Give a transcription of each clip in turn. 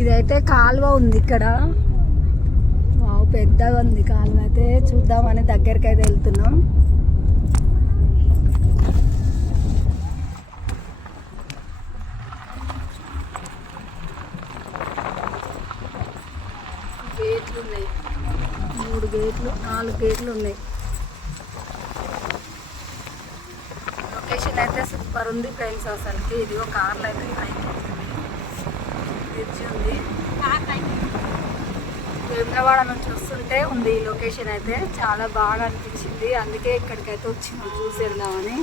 ఇదైతే కాలువ ఉంది ఇక్కడ. వావ్, పెద్దగా ఉంది కాలువ. అయితే చూద్దామని దగ్గరికి అయితే వెళ్తున్నాం. గేట్లు ఉన్నాయి, 3 గేట్లు 4 గేట్లు ఉన్నాయి. లొకేషన్ అయితే సూపర్ ఉంది ఫ్రెండ్స్. అసలుకి ఇది ఒక కార్లో అయితే బ్రిడ్జి ఉంది. వేములవాడ నుంచి వస్తుంటే ఉంది ఈ లొకేషన్. అయితే చాలా బాగా అనిపించింది, అందుకే ఇక్కడికైతే వచ్చింది చూసి వెళ్దామని.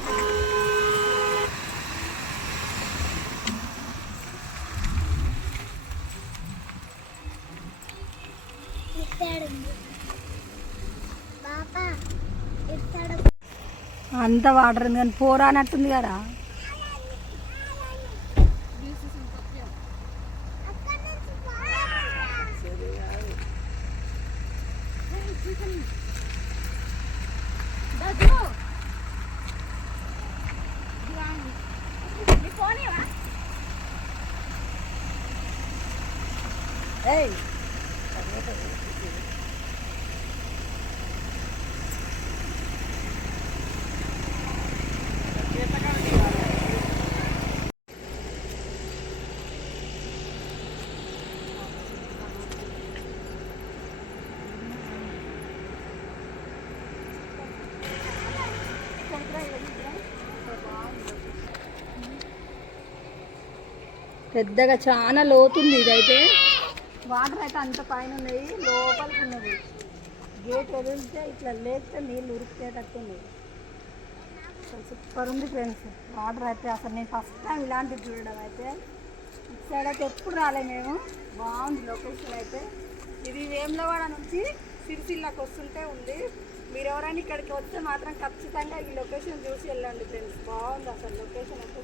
అంత వాటర్ ఉంది కానీ పోరా అన్నట్టుంది కదా. పెద్దగా చాలా లోతుంది ఇదైతే. వాటర్ అయితే అంత పైన ఉన్నాయి, లోపలికి ఉన్నది. గేట్ వదిలితే ఇట్లా లేస్తే నీళ్ళు ఉరికేటట్టున్నాయి. సూపర్ ఉంది ఫ్రెండ్స్ వాటర్ అయితే. అసలు నేను ఫస్ట్ టైం ఇలాంటివి చూడడం. అయితే ఇటు సైడ్ అయితే ఎప్పుడు రాలే మేము. బాగుంది లొకేషన్ అయితే. ఇది వేములవాడ నుంచి సిరిసిల్లకు వస్తుంటే ఉంది. మీరు ఎవరైనా ఇక్కడికి వస్తే మాత్రం ఖచ్చితంగా ఈ లొకేషన్ చూసి వెళ్ళండి ఫ్రెండ్స్. బాగుంది అసలు లొకేషన్ అయితే.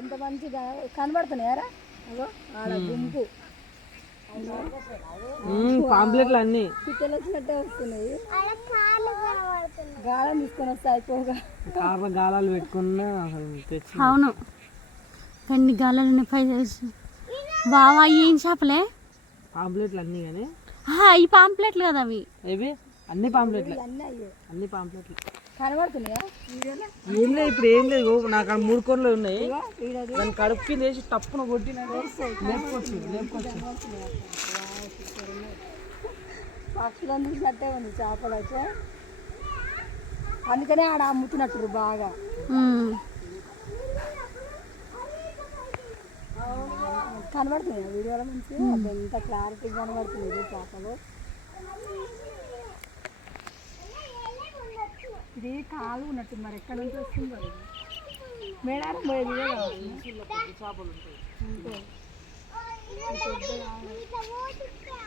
ఎంత మంచిగా కనబడుతున్నాయారా ఆడ గుంపు. పాంప్లెట్లు అన్ని పిట్టలు వచ్చినట్టే వస్తున్నాయి. గాలం తీసుకొని వస్తే అయిపోగా కార్ల గాలాలు పెట్టుకున్నా. అవును, ఎన్ని గాలాలు పై బావా. ఏం చేపలే పాంప్లెట్లు అన్ని కానీ ఈ పాంప్లెట్లు కదా అవి. ఇవి అన్ని పాంప్లెట్లు, అన్ని పాంప్లెట్లు కనబడుతున్నాయా? ఏం లేదు, ఇప్పుడు ఏం లేదు. నాకు 3 కోర్లు ఉన్నాయి. దాన్ని కడుపుకి లేచి టప్పున కొట్టి లేపుకొచ్చు. పక్షులను చూసినట్టే ఉంది చేపలు అయితే. అందుకనే ఆడ అమ్ముతున్నట్టు బాగా. కనబడుతుంది వీడియోలో మంచి ఎంత క్లారిటీగా కనబడుతుంది చేపలు. ఇది కాలు ఉన్నట్టు మరి ఎక్కడ నుంచి వస్తుందో. మేడారం పోయేది చేపలు ఉంటాయి.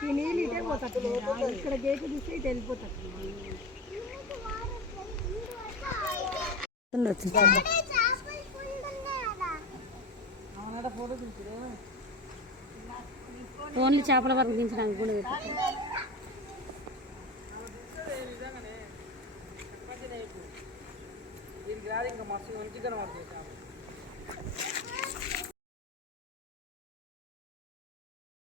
ఈ నీళ్ళు ఇటే పోతాడు. ఇక్కడ గేట్ చూస్తే ఇటు వెళ్ళిపోతాడు. ఓన్లీ చేపల వరకు దించడానికి కూడా ఇంకా మస్తు మంచిగా కనబడుతుంది.